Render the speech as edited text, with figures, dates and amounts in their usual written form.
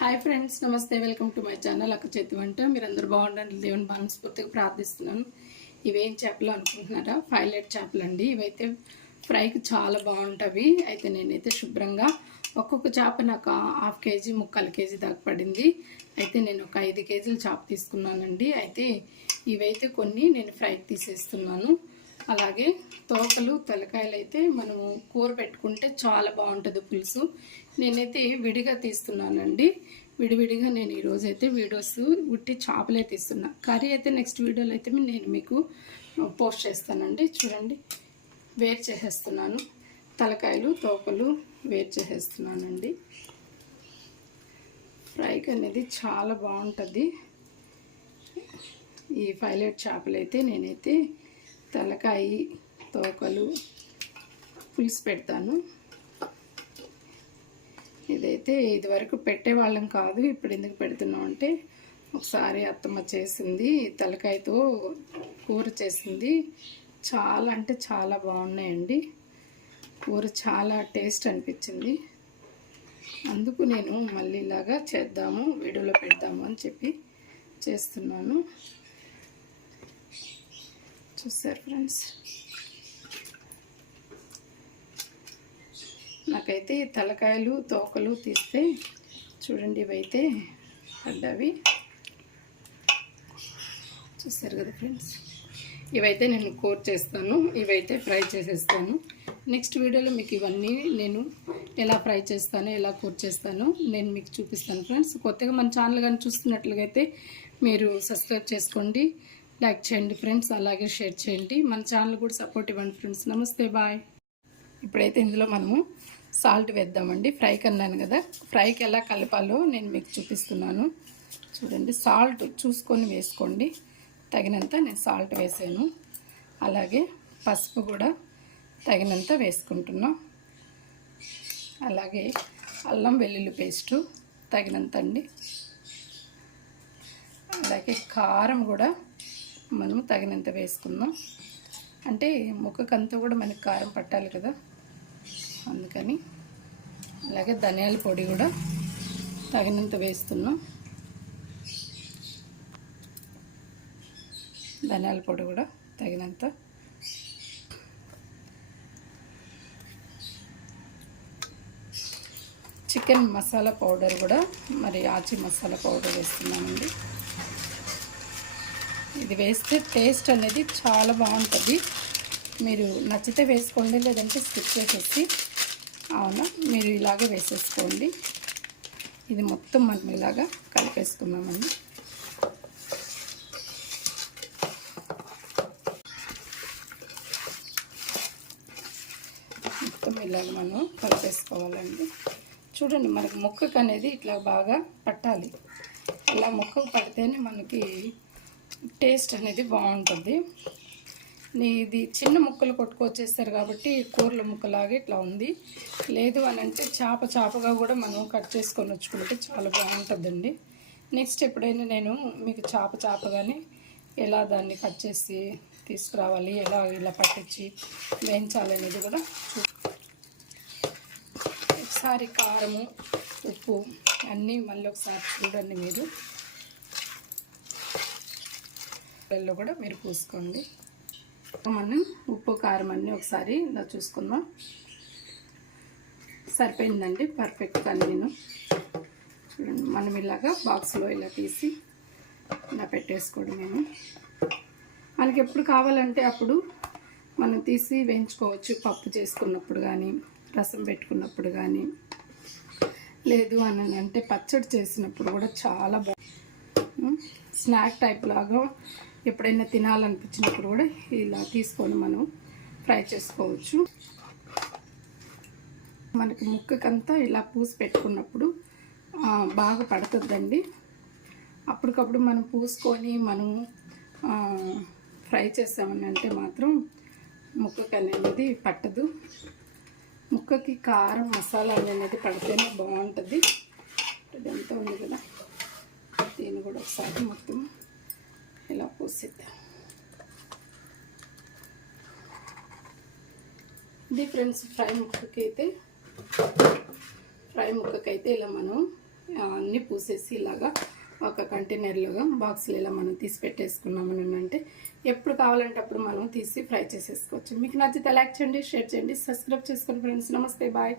Hi friends, నమస్తే. Welcome to my channel అక్క చేతి వంట. మీరందరూ బాగుండండి, దేవుని మనస్ఫూర్తిగా ప్రార్థిస్తున్నాను. ఇవేం చేపలు అనుకుంటున్నారా? ఫైలెట్ చేపలు అండి. ఇవైతే ఫ్రైకి చాలా బాగుంటాయి. అయితే నేనైతే శుభ్రంగా ఒక్కొక్క చేప నాకు 1/2 కేజీ 3/4 కేజీ దాకా పడింది. అయితే నేను ఒక 5 కేజీలు చేప తీసుకున్నానండి. అయితే ఇవైతే కొన్ని నేను ఫ్రైకి తీసేస్తున్నాను. అలాగే తోకలు తలకాయలు అయితే మనము కూర పెట్టుకుంటే చాలా బాగుంటుంది పులుసు. నేనైతే విడిగా తీస్తున్నానండి. విడివిడిగా నేను ఈరోజైతే వీడియోస్ ఉట్టి చేపలే తీస్తున్నా. కర్రీ అయితే నెక్స్ట్ వీడియోలో అయితే నేను మీకు పోస్ట్ చేస్తానండి. చూడండి, వేరు చేసేస్తున్నాను. తలకాయలు తోకలు వేరు చేసేస్తున్నానండి. ఫ్రైకి అనేది చాలా బాగుంటుంది. ఈ ఫైలెట్ చేపలు అయితే నేనైతే తలకాయ తోకలు పులుసు పెడతాను. ఇదైతే ఇదివరకు పెట్టేవాళ్ళం కాదు, ఇప్పుడు ఎందుకు పెడుతున్నాం అంటే ఒకసారి అత్తమ్మ చేసింది, తలకాయతో కూర చేసింది. చాలా అంటే చాలా బాగున్నాయండి. కూర చాలా టేస్ట్ అనిపించింది. అందుకు నేను మళ్ళీ ఇలాగా చేద్దాము, వీడియోలో పెడదాము అని చెప్పి చేస్తున్నాను. చూసారు ఫ్రెండ్స్, నాకైతే తలకాయలు తోకలు తీస్తే చూడండి, ఇవైతే పడ్డవి. చూసారు కదా ఫ్రెండ్స్, ఇవైతే నేను కూర చేస్తాను, ఇవైతే ఫ్రై చేసేస్తాను. నెక్స్ట్ వీడియోలో మీకు ఇవన్నీ నేను ఎలా ఫ్రై చేస్తాను, ఎలా కూర చేస్తాను నేను మీకు చూపిస్తాను ఫ్రెండ్స్. కొత్తగా మన ఛానల్ కానీ చూస్తున్నట్లుగైతే మీరు సబ్స్క్రైబ్ చేసుకోండి, లైక్ చేయండి ఫ్రెండ్స్, అలాగే షేర్ చేయండి. మన ఛానల్ కూడా సపోర్ట్ ఇవ్వండి ఫ్రెండ్స్. నమస్తే, బాయ్. ఇప్పుడైతే ఇందులో మనము సాల్ట్ వేద్దామండి. ఫ్రైకి అన్నాను కదా, ఫ్రైకి ఎలా కలపాలో నేను మీకు చూపిస్తున్నాను. చూడండి, సాల్ట్ చూసుకొని వేసుకోండి, తగినంత నేను సాల్ట్ వేసాను. అలాగే పసుపు కూడా తగినంత వేసుకుంటున్నాం. అలాగే అల్లం వెల్లుల్లి పేస్టు తగినంత అండి. అలాగే కారం కూడా మనము తగినంత వేసుకుందాం. అంటే ముక్కకంతా కూడా మనకి కారం పట్టాలి కదా, అందుకని. అలాగే ధనియాల పొడి కూడా తగినంత వేస్తున్నాం. ధనియాల పొడి కూడా తగినంత. చికెన్ మసాలా పౌడర్ కూడా మరి ఆచి మసాలా పౌడర్ వేస్తున్నామండి. ఇది వేస్తే టేస్ట్ అనేది చాలా బాగుంటుంది. మీరు నచ్చితే వేసుకోండి, లేదంటే స్కిప్ చేసేసి అవునా మీరు ఇలాగే వేసేసుకోండి. ఇది మొత్తం మనం ఇలాగా కలిపేసుకున్నామండి. మొత్తం ఇలాగ మనం కలిపేసుకోవాలండి. చూడండి, మనకి ముక్కకు అనేది ఇట్లా బాగా పట్టాలి. ఇలా ముక్కకు పడితేనే మనకి టేస్ట్ అనేది బాగుంటుంది. ఇది చిన్న ముక్కలు కొట్టుకొచ్చేస్తారు కాబట్టి కూరల ముక్కలాగా ఇట్లా ఉంది. లేదు అని అంటే చేపగా కూడా మనం కట్ చేసుకొని వచ్చుకుంటే చాలా బాగుంటుందండి. నెక్స్ట్ ఎప్పుడైనా నేను మీకు చేపగానే ఎలా దాన్ని కట్ చేసి తీసుకురావాలి, ఎలా ఇలా పట్టించి వేయించాలనేది కూడా ఒకసారి కారము ఉప్పు అన్నీ మళ్ళీ ఒకసారి చూడండి. మీరు లో కూడా మీరు పూసుకోండి. మనం ఉప్పు కారం అన్నీ ఒకసారి ఇలా చూసుకుందాం. సరిపోయిందండి, పర్ఫెక్ట్గా. నేను చూడండి, మనం ఇలాగా బాక్స్లో ఇలా తీసి ఇలా పెట్టేసుకోవడమేను. మనకి ఎప్పుడు కావాలంటే అప్పుడు మనం తీసి వేయించుకోవచ్చు. పప్పు చేసుకున్నప్పుడు కానీ, రసం పెట్టుకున్నప్పుడు కానీ, లేదు అని అంటే పచ్చడి చేసినప్పుడు కూడా చాలా స్నాక్ టైప్ లాగా ఎప్పుడైనా తినాలనిపించినప్పుడు కూడా ఇలా తీసుకొని మనం ఫ్రై చేసుకోవచ్చు. మనకి ముక్కకంతా ఇలా పూసి పెట్టుకున్నప్పుడు బాగా పడుతుందండి. అప్పటికప్పుడు మనం పూసుకొని మనం ఫ్రై చేసామని అంటే మాత్రం ముక్కకి అనేది పట్టదు. ముక్కకి కారం మసాలా అనేది పడితేనే బాగుంటుంది. ఇదంతా ఉంది కదా, దీన్ని కూడా ఒకసారి మొత్తం ఇలా పూసిద్దాం. ఇది ఫ్రెండ్స్ ఫ్రై ముక్కకైతే ఇలా మనం అన్నీ పూసేసి ఇలాగా ఒక కంటైనర్లుగా బాక్సులు ఇలా మనం తీసి పెట్టేసుకున్నామని అంటే ఎప్పుడు కావాలంటే అప్పుడు మనం తీసి ఫ్రై చేసేసుకోవచ్చు. మీకు నచ్చితే లైక్ చేయండి, షేర్ చేయండి, సబ్స్క్రైబ్ చేసుకోండి ఫ్రెండ్స్. నమస్తే, బాయ్.